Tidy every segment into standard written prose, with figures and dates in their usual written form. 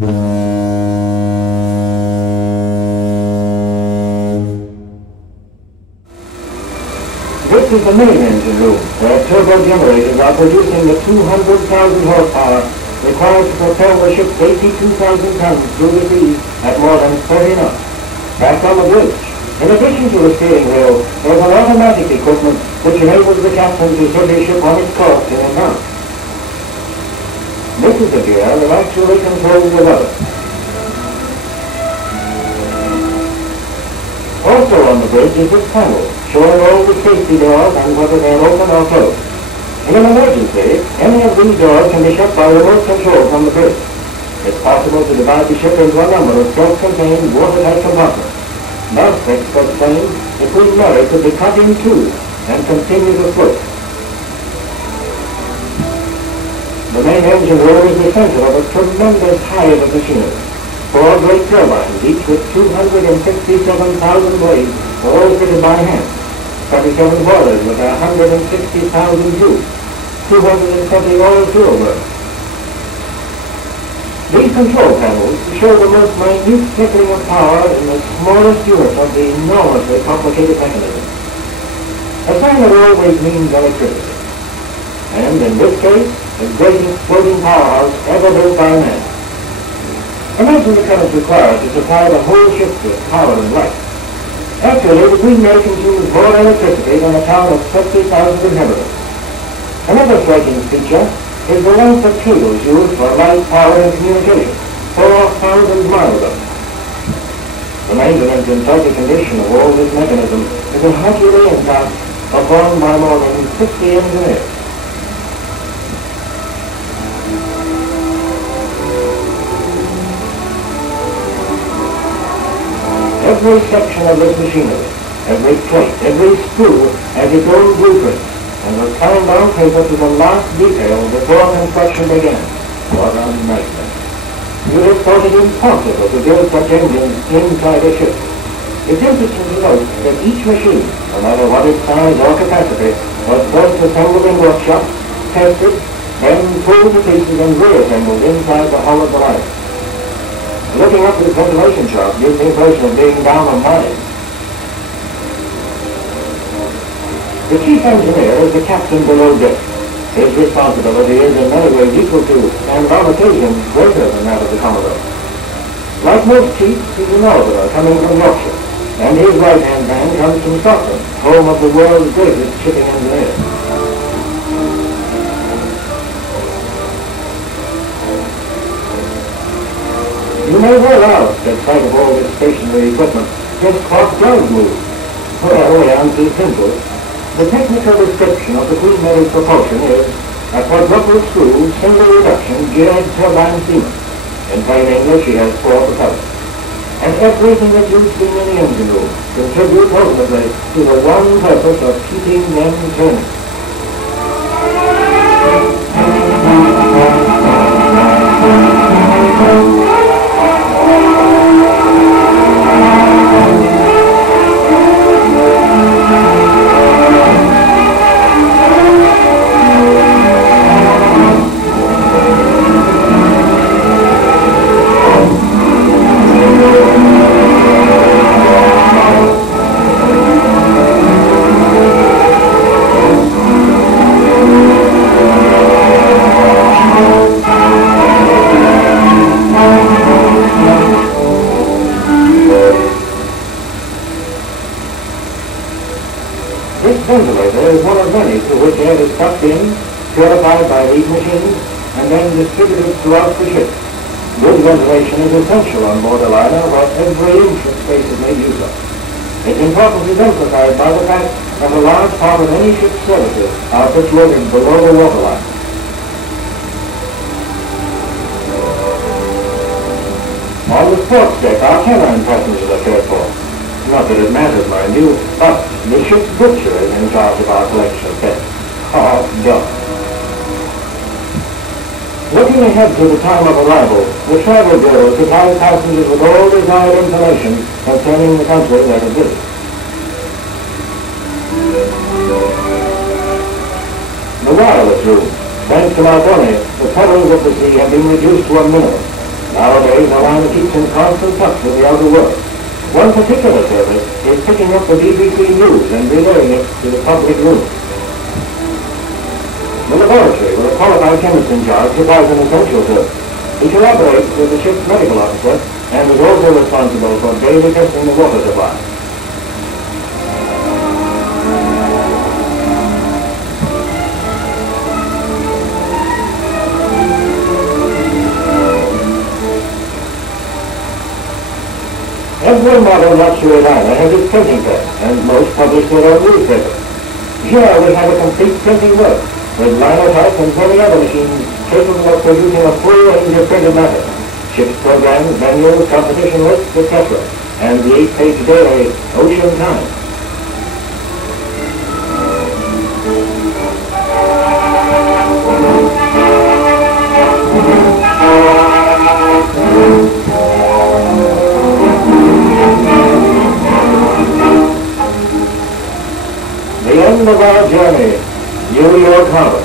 This is the main engine room, where turbo generators are producing the 200,000 horsepower required to propel the ship's 82,000 tons through the seas at more than 30 knots. Back on the bridge, in addition to the steering wheel, there is an automatic equipment which enables the captain to set his ship on its course in advance. This is the gear that actually controls the weather. Also on the bridge is this panel, showing all the safety doors and whether they are open or closed. In an emergency, any of these doors can be shut by remote control from the bridge. It's possible to divide the ship into a number of self-contained, watertight compartments. Thus, experts claim, the CUNARD could be cut in two and continue to float. The main engine room is the center of a tremendous hive of machinery. 4 great turbines, each with 267,000 blades, all fitted by hand. 37 boilers with 160,000 tubes, 220 oil fuel burns. These control panels show the most minute flickering of power in the smallest unit of the enormously complicated mechanism. A cylinder always means electricity, and in this case, the greatest floating powerhouse ever built by man. Imagine the current required to supply the whole ship with power and light. Actually, the CUNARD consumes more electricity than a town of 50,000 inhabitants. Another striking feature is the length of cables used for light, power, and communication, 4,000 miles of them. The maintenance and tidy condition of all this mechanism is a Herculean task performed by more than 50 engineers. Every section of this machinery, every plate, every screw has its own blueprint, and was signed on paper to the last detail before construction began. What a nightmare. You would have thought it impossible to build such engines inside a ship. It's interesting to note that each machine, no matter what its size or capacity, was first assembled in workshops, tested, then pulled to pieces and reassembled inside the hull of the liner. Looking up this ventilation chart gives the impression of being down a mine. The chief engineer is the captain below deck. His responsibility is in many ways equal to, and on occasion greater than that of the Commodore. Like most chiefs, he's an orderly coming from Yorkshire, and his right-hand man comes from Scotland, home of the world's greatest shipping engineers. You may well ask, at sight of all this stationary equipment, just what does move? Well, the answer is simple. The technical description of the CUNARD propulsion is a quadruple screw, single reduction, geared turbine steamer. In plain English, he has 4 propellers. And everything that you've seen in the engine room contributes ultimately to the one purpose of keeping them turning. Ventilator is one of many through which air is sucked in, purified by these machines, and then distributed throughout the ship. Good ventilation is essential on board a liner where every inch of space is made use of. Its importance is emphasized by the fact that a large part of any ship's services are situated below the waterline. On the sports deck, our canine passengers are cared for. Not that it matters, mind you, but the ship's butcher is in charge of our collection of pets. Oh, God. Looking ahead to the time of arrival, the travel bureau supplies passengers with all desired information concerning the country they have visited. The wireless room. Thanks to Marconi, the perils of the sea have been reduced to a minimum. Nowadays, the line keeps in constant touch with the outer world. One particular service is picking up the BBC news and relaying it to the public room. The laboratory, with a qualified chemist in charge, supplies an essential service. He collaborates with the ship's medical officer and is also responsible for daily testing the water supply. Every modern luxury liner has its printing press, and most publish their own newspaper. Here we have a complete printing work, with linotype and many other machines capable of producing a full range of printed matter, ship's programs, menus, competition lists, etc., and the 8-page daily Ocean Times. The end of our journey, New York Harbor.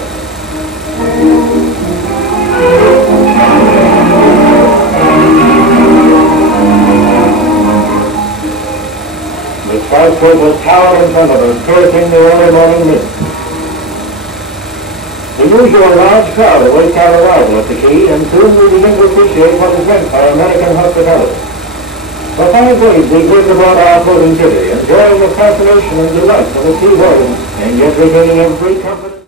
The skyscrapers tower in front of us, piercing the early morning mist. The usual large crowd awaits our arrival at the quay, and soon we begin to appreciate what is meant by American hospitality. For 5 days we lived aboard our floating city, enjoying the fascination and delight of the sea world, and yet retaining every comfort.